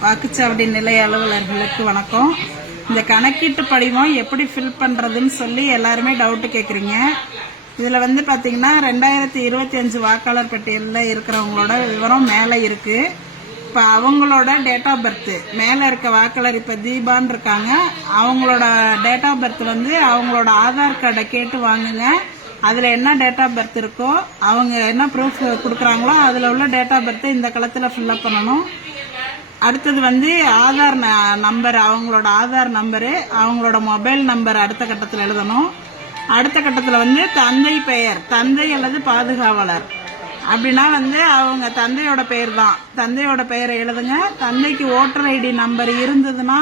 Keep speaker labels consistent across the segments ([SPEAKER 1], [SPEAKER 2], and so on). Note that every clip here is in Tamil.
[SPEAKER 1] வாக்குச்சாவடி நிலைய அலுவலர்களுக்கு வணக்கம் இந்த கணக்கீட்டு படிவம் எப்படி ஃபில் பண்ணுறதுன்னு சொல்லி எல்லாருமே டவுட்டு கேட்குறீங்க இதில் வந்து பார்த்தீங்கன்னா ரெண்டாயிரத்தி இருபத்தி அஞ்சு வாக்காளர் பட்டியலில் இருக்கிறவங்களோட விவரம் மேலே இருக்குது இப்போ அவங்களோட டேட் ஆஃப் பர்த்து மேலே இருக்க வாக்காளர் இப்போ தீபான் இருக்காங்க அவங்களோட டேட் ஆஃப் பர்த் வந்து அவங்களோட ஆதார் கார்டை கேட்டு வாங்குங்க அதில் என்ன டேட் ஆஃப் பர்த் இருக்கோ அவங்க என்ன ப்ரூஃப் கொடுக்குறாங்களோ அதில் உள்ள டேட் ஆஃப் பர்த்தை இந்த களத்தில் ஃபில்லப் பண்ணணும் அடுத்தது வந்து ஆதார் நம்பர் அவங்களோட ஆதார் நம்பரு அவங்களோட மொபைல் நம்பர் அடுத்த கட்டத்தில் எழுதணும் அடுத்த கட்டத்தில் வந்து தந்தை பெயர் தந்தை அல்லது பாதுகாவலர் அப்படின்னா வந்து அவங்க தந்தையோட பெயர் தான் தந்தையோட பெயரை எழுதுங்க தந்தைக்கு ஓட்டர் ஐடி நம்பர் இருந்ததுன்னா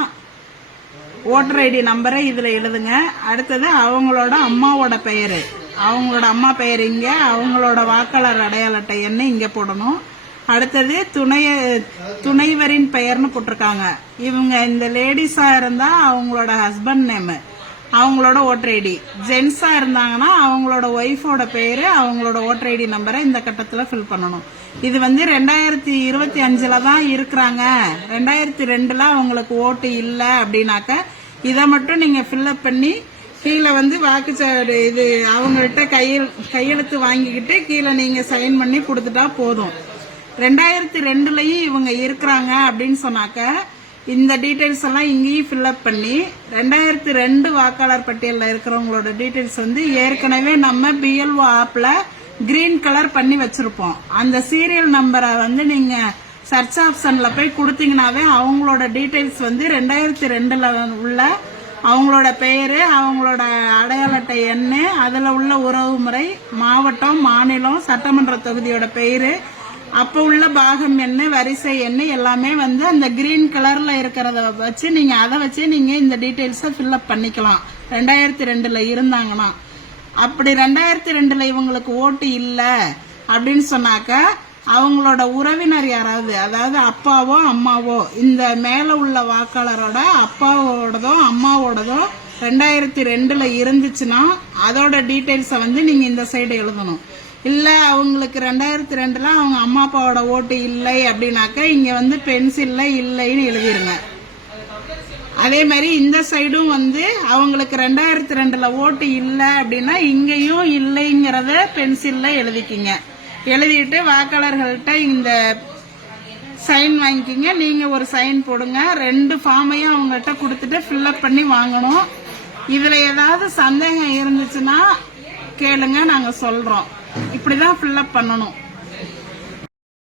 [SPEAKER 1] ஓட்டர் ஐடி நம்பரை இதில் எழுதுங்க அடுத்தது அவங்களோட அம்மாவோட பெயர் அவங்களோட அம்மா பெயர் இங்கே அவங்களோட வாக்காளர் அடையாள அட்டை எண்ணெய் இங்கே போடணும் அடுத்தது துணைய துணைவரின் பெயர்னு போட்டிருக்காங்க இவங்க இந்த லேடிஸாக இருந்தால் அவங்களோட ஹஸ்பண்ட் நேம் அவங்களோட ஓட்டர் ஐடி ஜென்ஸாக இருந்தாங்கன்னா அவங்களோட ஒய்ஃபோட பேரு அவங்களோட ஓட்டர் ஐடி நம்பரை இந்த கட்டத்தில் ஃபில் பண்ணணும் இது வந்து ரெண்டாயிரத்தி இருபத்தி அஞ்சில் தான் இருக்கிறாங்க ரெண்டாயிரத்தி ரெண்டில் அவங்களுக்கு ஓட்டு இல்லை அப்படின்னாக்க இதை மட்டும் நீங்கள் ஃபில்லப் பண்ணி கீழே வந்து வாக்குச்சாவடி இது அவங்கள்ட்ட கையெழு கையெழுத்து வாங்கிக்கிட்டு கீழே நீங்கள் சைன் பண்ணி கொடுத்துட்டா போதும் ரெண்டாயிரத்தி ரெண்டுலயும் இவங்க இருக்கிறாங்க அப்படின்னு சொன்னாக்க இந்த டீட்டெயில்ஸ் எல்லாம் இங்கேயும் ஃபில்அப் பண்ணி ரெண்டாயிரத்தி ரெண்டு வாக்காளர் பட்டியலில் இருக்கிறவங்களோட டீட்டெயில்ஸ் வந்து ஏற்கனவே நம்ம பிஎல்ஓ ஆப்பில் கிரீன் கலர் பண்ணி வச்சுருப்போம் அந்த சீரியல் நம்பரை வந்து நீங்கள் சர்ச் ஆப்ஷனில் போய் கொடுத்தீங்கனாவே அவங்களோட டீட்டெயில்ஸ் வந்து ரெண்டாயிரத்தி ரெண்டில் உள்ள அவங்களோட பெயர் அவங்களோட அடையாள அட்டை எண்ணு அதில் உள்ள உறவு முறை மாவட்டம் மாநிலம் சட்டமன்ற தொகுதியோட பெயர் அப்போ உள்ள பாகம் என்ன வரிசை என்ன எல்லாமே வந்து அந்த கிரீன் கலரில் இருக்கிறத வச்சு நீங்கள் அதை வச்சு நீங்கள் இந்த டீட்டெயில்ஸை ஃபில்அப் பண்ணிக்கலாம் ரெண்டாயிரத்தி ரெண்டில் இருந்தாங்கன்னா அப்படி ரெண்டாயிரத்தி ரெண்டில் இவங்களுக்கு ஓட்டு இல்லை அப்படின்னு சொன்னாக்கா அவங்களோட உறவினர் யாராவது அதாவது அப்பாவோ அம்மாவோ இந்த மேலே உள்ள வாக்காளரோட அப்பாவோடதோ அம்மாவோடதோ ரெண்டாயிரத்தி ரெண்டில் இருந்துச்சுன்னா அதோட டீட்டெயில்ஸை வந்து நீங்கள் இந்த சைடு எழுதணும் இல்லை அவங்களுக்கு ரெண்டாயிரத்தி ரெண்டில் அவங்க அம்மா அப்பாவோட ஓட்டு இல்லை அப்படின்னாக்கா இங்கே வந்து பென்சிலில் இல்லைன்னு எழுதிருங்க அதே மாதிரி இந்த சைடும் வந்து அவங்களுக்கு ரெண்டாயிரத்தி ரெண்டில் ஓட்டு இல்லை அப்படின்னா இங்கேயும் இல்லைங்கிறத பென்சிலில் எழுதிக்கிங்க எழுதிட்டு வாக்காளர்கள்ட்ட இந்த சைன் வாங்கிக்கிங்க நீங்கள் ஒரு சைன் போடுங்க ரெண்டு ஃபார்மையும் அவங்கள்ட்ட கொடுத்துட்டு ஃபில்லப் பண்ணி வாங்கணும் இதில் ஏதாவது சந்தேகம் இருந்துச்சுன்னா கேளுங்க நாங்கள் சொல்கிறோம் இப்படி தான் ஃபில்லப் பண்ணணும்